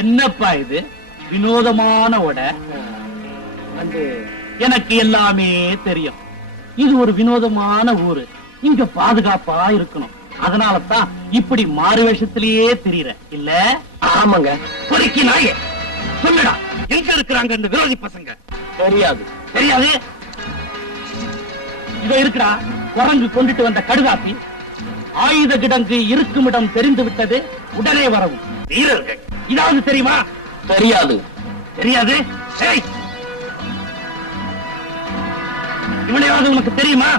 என்னப்பா இது வினோதமான உடை? எனக்கு எல்லாமே தெரியும். இது ஒரு வினோதமான ஊரு. இங்க பாதுகாப்பா இருக்கணும். அதனாலதான் இப்படி மாறு வேஷத்திலேயே தெரியற இல்ல? ஆமாங்க. பொறுக்கி நாயே சொல்லுடா, எங்க இருக்கிறாங்க இந்த விரோதி பசங்க? தெரியாது. தெரியாது? இதோ இருக்கிறா குரங்கு கொண்டுட்டு வந்த கடுதாப்பி. ஆயுத கிடங்கு இருக்குமிடம் தெரிந்து விட்டது, உடனே வரவும். வீரர்கள் இதாவது தெரியுமா? தெரியாது. தெரியாது? இவனையாவது உனக்கு தெரியுமா?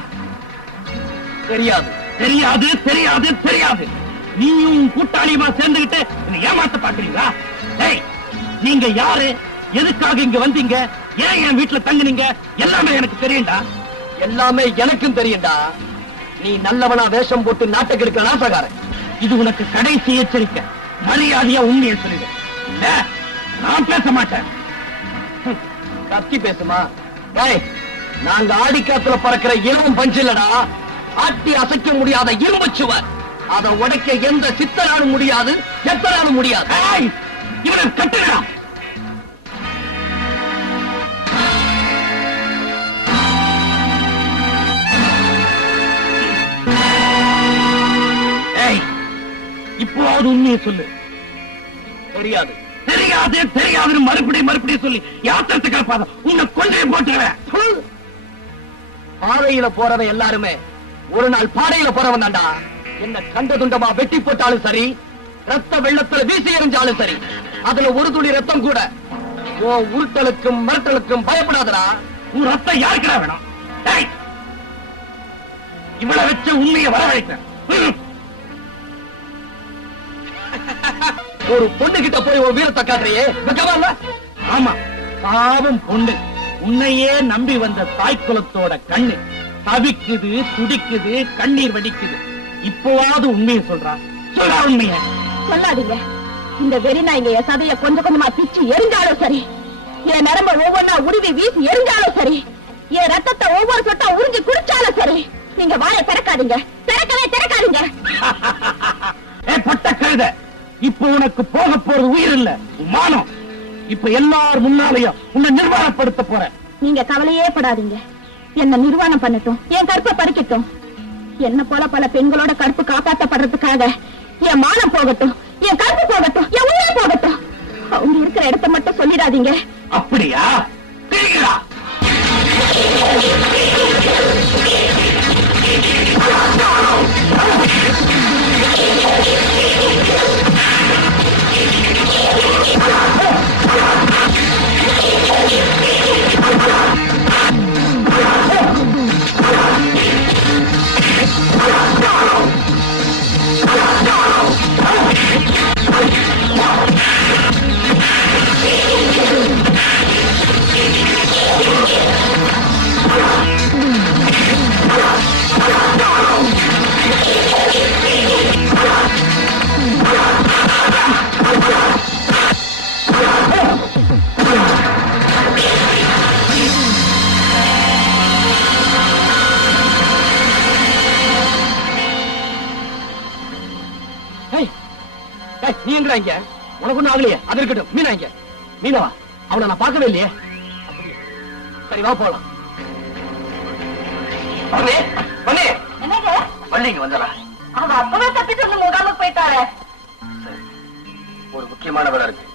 தெரியாது. தெரியாது தெரியாது தெரியாது. நீயும் கூட்டாளியுமா சேர்ந்துகிட்டு ஏமாத்த பாக்குறீங்களா? நீங்க யாரு, எதுக்காக இங்க வந்தீங்க, ஏன் என் வீட்டுல தங்குனீங்க, எல்லாமே எனக்கு தெரியும்டா. எல்லாமே எனக்கும் தெரியும்டா. நீ நல்லவனா வேஷம் போட்டு நாட்டுக்கு இருக்கிற நாசகாரன். இது உனக்கு கடைசி எச்சரிக்கை. மரியாதையா உண்மையை சொல்லிடு, இல்ல நான் பேச மாட்டேன். கத்தி பேசுமா? நாங்க ஆடிக்காத்துல பறக்கிற இளவும் பஞ்சு இல்லடா, ஆட்டி அசைக்க முடியாத இரும்பு சுவர். அதை உடைக்க எந்த சித்தனாலும் முடியாது, எத்தனாலும் முடியாது. இவனை கட்டுடா. இப்போது உண்மையை சொல்லு. தெரியாது. தெரியாது தெரியாது மறுபடியும் சொல்லி யாத்திரத்தை காப்பாத உன்னை கொண்டே போட்டுறேன். பாதையில போறவன் எல்லாருமே ஒரு நாள் பாறையில போறவன் தாண்டா. என்ன கண்ட துண்டமா வெட்டி போட்டாலும் சரி, ரத்த வெள்ளத்துல வீசி எறிஞ்சாலும் சரி, அதுல ஒரு துளி ரத்தம் கூட உருட்டலுக்கும் மிரட்டலுக்கும் பயப்படாதடா. உன் ரத்தம் யாருக்குடா வேணும்? இவளை வச்ச உண்மையை வரவழைக்கிறேன். ஒரு பொண்ணு கிட்ட போய் ஒரு வீரத்தை காட்டுறியே, வெக்கமா? ஆமா, பாவம் பொண்ணு. உன்னையே நம்பி வந்த தாய் குலத்தோட கண்ணு தவிக்குது, துடிக்குது, கண்ணீர் வடிக்குது. இப்போவாது உண்மையை சொல்றா. சொல்றா உண்மைய. சொல்லாதீங்க. இந்த வெறினா இங்க என் சதைய கொஞ்சம் கொஞ்சமா பிச்சு எரிஞ்சாலும் சரி, என் நரம்ப ஒவ்வொன்னா உருவி வீசி எரிஞ்சாலும் சரி, என் ரத்தத்தை ஒவ்வொரு சொட்டா உறிஞ்சி குடிச்சாலும் சரி, நீங்க வாயை திறக்காதீங்க, திறக்கவே திறக்காதீங்க. பட்ட கழுத, இப்ப உனக்கு போக போறது உயிர் இல்ல, மானம். இப்ப எல்லாரும் முன்னாலையும் உன்னை நிர்வாணப்படுத்த போற. நீங்க கவலையே படாதீங்க. என்ன நிர்வாணம் பண்ணட்டும், என் கற்பை பறிக்கட்டும். என்ன போல பல பெண்களோட கற்பு காப்பாற்றப்படுறதுக்காக என் மானம் போகட்டும், என் கற்பு போகட்டும், என் உயிர் போகட்டும். அவங்க இருக்கிற இடத்தை மட்டும் சொல்லிடாதீங்க. அப்படியா? நீ எங்கடா இங்க? உனக்கு ஒண்ணு ஆகலையே, அது இருக்கட்டும். மீனா இங்க. மீனவா? அவளை நான் பார்க்கவே இல்லையே. சரி வா போலாம். அப்பவே தப்பி சொல்லு, முகாமுக்கு போயிட்டாரு. ஒரு முக்கியமான வேலை இருக்கு.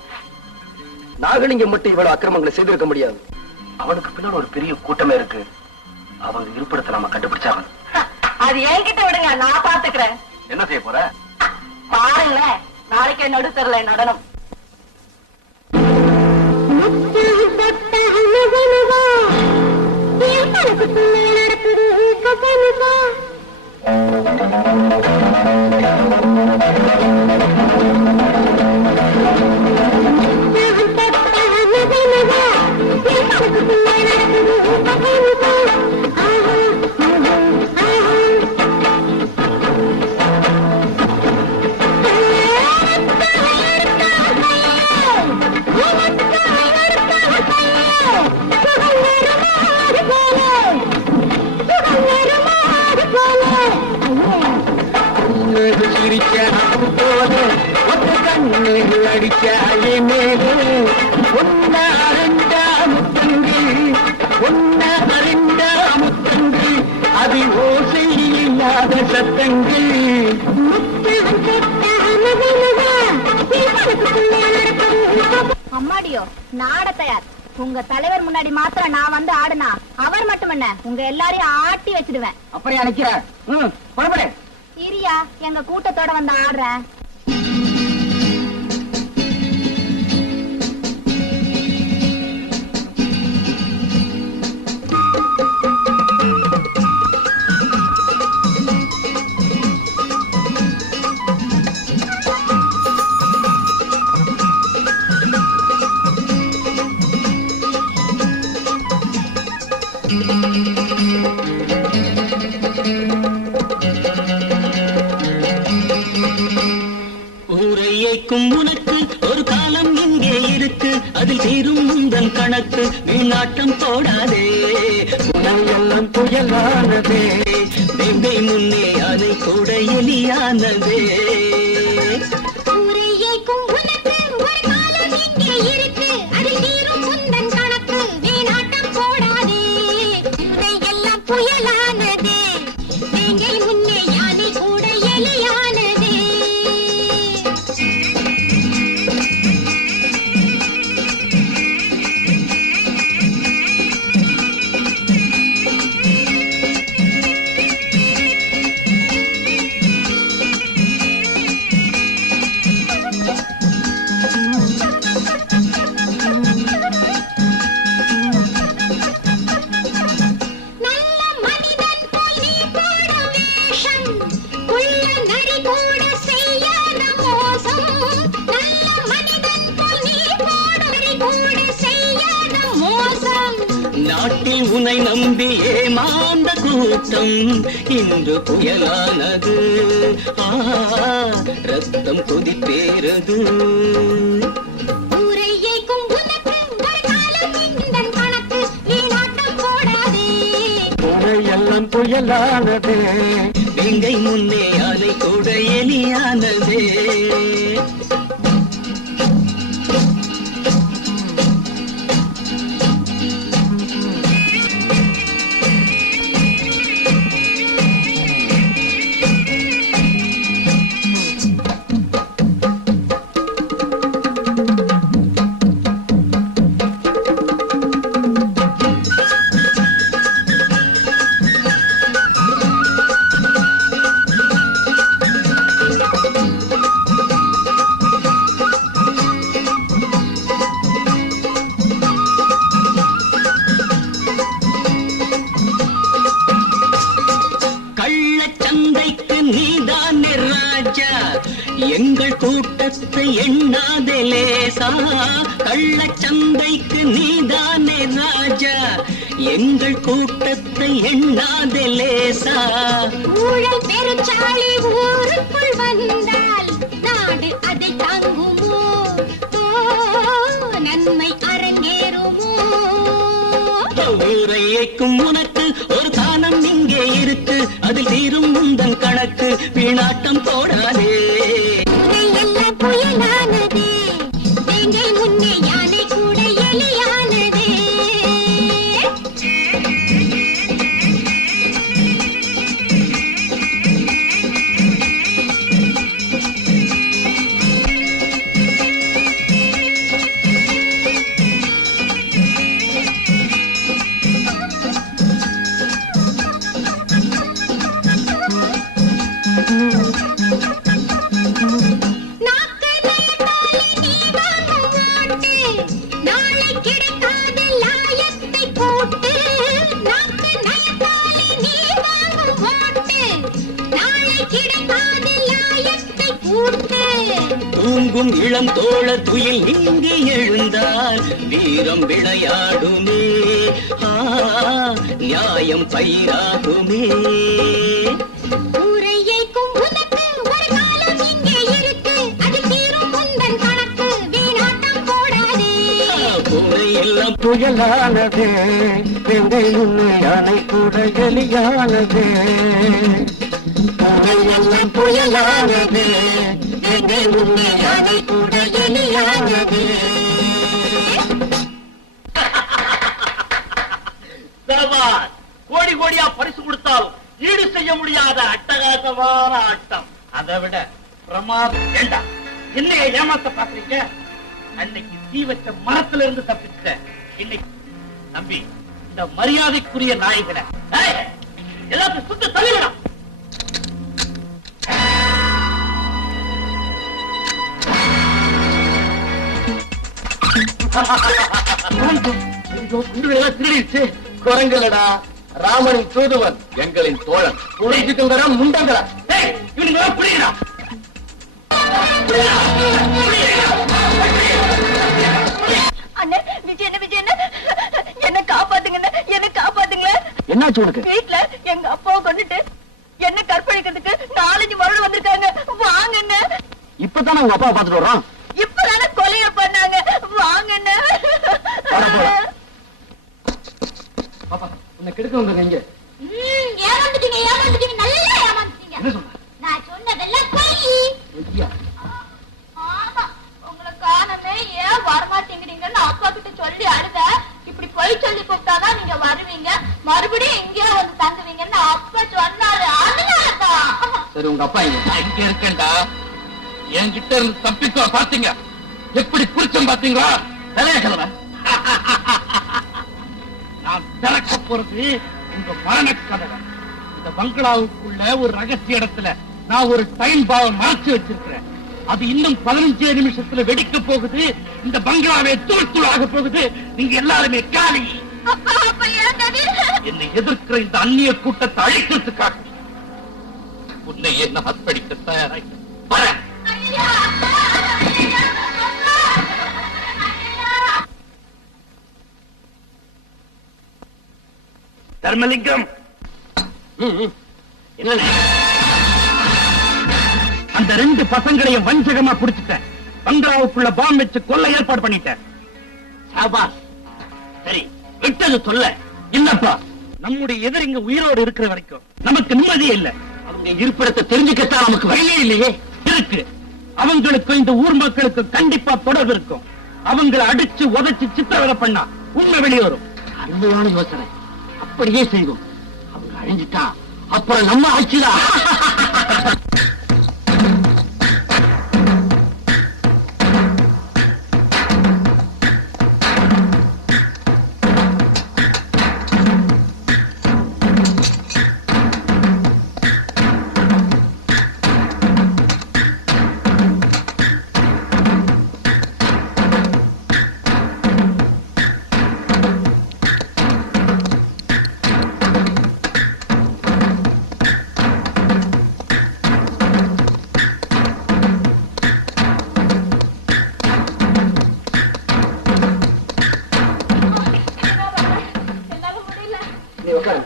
நாகலிங்கம் மட்டும் இவ்வளவு அக்கிரமங்களை செய்திருக்க முடியாது. அவனுக்கு பின்னால் ஒரு பெரிய கூட்டமே இருக்கு. அவங்க இருப்பிடத்தை நாம கண்டுபிடிச்சாகணும். அது என்கிட்ட விடுங்க, நான் பாத்துக்கிறேன். என்ன செய்ய போற? பாருங்களேன், நாளைக்கே நடுத்தரல நடனம். சிரிக்க போது ஒத்த கண்ணு அடிக்க மேலே ஒன்ன அறிந்த முத்தங்கள் ஒன்ன அறிந்த முத்தங்கள் அது ஓசை இல்லாத சத்தங்கள் அம்மாடியோ நாட தயார். உங்க தலைவர் முன்னாடி மாத்திரம் நான் வந்து ஆடுனா அவர் மட்டும் என்ன உங்க எல்லாரையும் ஆட்டி வச்சிடுவேன். அப்படியே நினைக்கிற புறப்படு. இரியா எங்க கூட்டத்தோட வந்து ஆடுறேன். ஊரையைக்கும் உனக்கு ஒரு காலம் இங்கே இருக்கு, அதில் தீரும் முந்தன் கணக்கு, வீணாட்டம் போடாதே. எல்லாம் புயலானதே, வேங்கை முன்னே அதை கூட எலியானதே. ஊரையைக்கும் உனக்கு ஒரு காலம் இங்கே இருக்கு, அதில் தீரும் முந்தன் கணக்கு, வீணாட்டம் போடாதே. எல்லாம் புயலானதே, வேங்கை முன்னே அதை கூட எலியானதே. நாட்டில் உன்னை நம்பி ஏமாந்த கூட்டம் இன்று புயலானது. ரத்தம் கொதிப்பேறது. ஊரையைக்கும் உனக்கு ஒரு காலம் இந்தன் கணக்கு, வீணாட்டம் போடாதே. எல்லாம் புயலானதே, வேங்கை முன்னே அதை கூட எலியானதே. நீதானே ராஜா, எங்கள் கூட்டத்தை எண்ணாதே லேசா. கள்ளச்சந்தைக்கு நீதானே ராஜா, எங்கள் கூட்டத்தை எண்ணாதே லேசா. ஊழல் பெருச்சாளி ஊருக்குள் வந்தால் நாடு அதை தாங்குமோ? நன்மை அரங்கேறுமோ? ஊரையைக்கும் உனக்கு ஒரு காலம் இங்கே இருக்கு, அதில் தீரும் முந்தன் கணக்கு, வீணாட்டம் போடாதே. எல்லாம் புயலானதே, வேங்கை முன்னே யானை கூட எலியானதே. தூங்கும் இளம் தோழர் துயில் நீங்கி எழுந்தால் வீரம் விளையாடுமே. நியாயம் பயிராகுமே. ஊரையைக்கும் உனக்கு ஒரு காலம் இங்கே இருக்கு, அது தீரும் முந்தன் கணக்கு, வீணாட்டம் போடாதே. எல்லாம் புயலானதே, வேங்கை முன்னே யானை கூட எலியானதே. எல்லாம் புயலானதே, வேங்கை முன்னே யானை கூட எலி வெளியானது. சபாஷ். கோடி கோடியா பரிசு கொடுத்தாலும் ஈடு செய்ய முடியாத அட்டகாசமான ஆட்டம். அதை விட பிரமாதம். ஏண்டா என்னைய ஏமாத்த பாக்குறீங்க? அன்னைக்கு தீ வச்ச மரத்துல இருந்து தப்பிச்ச இன்னைக்கு தம்பி இந்த மரியாதைக்குரிய நாய்களை எல்லாத்தையும் சுத்த தள்ளிவிடா. திருடிச்சு குரங்கலடா ராமனின் தூதுவன் எங்களின் தோழன் புரிஞ்சுக்கிற முண்டங்களா இவனுங்க புரியுதா? அண்ணே விஜயண்ண விஜயண்ண என்ன காப்பாத்துங்கண்ணே, என்ன காப்பாத்துங்களேன். என்னாச்சு உனக்கு? வீட்டுல எங்க அப்பாவை கொண்டுட்டு என்ன கற்பழிக்கிறதுக்கு 4-5 மறுபடியும் வந்திருக்காங்க. வாங்கண்ணே. இப்பதானே உங்க அப்பா பாத்துட்டு வர்றோம். இப்பதானே கொலைய பண்ணாங்க. வாங்கண்ணே. பாப்பா உன்னை கெடுக்க வந்தது எங்க? ஏமாந்துட்டீங்க ஏமாந்துட்டீங்க நல்லா ஏமாந்துட்டீங்க. என்ன சொல்ற? நான் சொன்னதெல்லாம் பொய். ஐயா ஆமா உங்களை காணமே ஏன் வரமாட்டேங்கிறீங்கன்னு அப்பா கிட்ட சொல்லி அழுத. இப்படி பொய் சொல்லி கூப்பிட்டாதான் நீங்க வருவீங்க, மறுபடியும் இங்கே வந்து தங்குவீங்கன்னு அப்பா சொன்னாரு. அதனாலதான். சரி உங்க அப்பா இங்க நான் இங்க இருக்கேன்டா. என்கிட்ட இருந்து தப்பிக்க பாத்தீங்க, எப்படி குறிச்சம் பாத்தீங்களா? தலைய கலவை. நான் திறக்க போறது உங்க மரண கதவை. இந்த பங்களாவுக்குள்ள ஒரு ரகசிய இடத்துல நான் ஒரு டைம் பாவம் மறைச்சு வச்சிருக்கிறேன். அது இன்னும் 15 நிமிஷத்துல வெடிக்க போகுது. இந்த பங்களாவே தூள் தூள் ஆக போகுது. நீங்க எல்லாருமே காலி. அப்பா அப்பா ஏன் என்னை எதிர்க்கிற இந்த அந்நிய கூட்டத்தை அழிக்கிறதுக்காக உன்னை என்ன அர்ப்பணிக்க தயாராக வரேன். தர்மலிங்கம் என்ன அந்த 2 பசங்களையும் வஞ்சகமா புடிச்சிட்டேன். பங்களாவுக்குள்ள பாம் வச்சு கொல்ல ஏற்பாடு பண்ணிட்டேன். சாபாஸ். சரி விட்டது சொல்ல. இல்லப்பா, நம்முடைய எதிரிங்க உயிரோடு இருக்கிற வரைக்கும் நமக்கு நிம்மதியே இல்ல. அவங்க இருப்பிடத்தை தெரிஞ்சுக்கத்தான் நமக்கு வழியே இல்லையே. இருக்கு. அவங்களுக்கு இந்த ஊர் மக்களுக்கு கண்டிப்பா தொடர்பு இருக்கும். அவங்களை அடிச்சு உதைச்சு சித்திரவதை பண்ணா உண்மை வெளியே வரும். அருமையான யோசனை. அப்படியே செய்வோம். அவங்க அழிஞ்சிட்டா அப்புறம் நம்ம ஆட்சிதான். என்னால முடியல. நீ உட்காரு.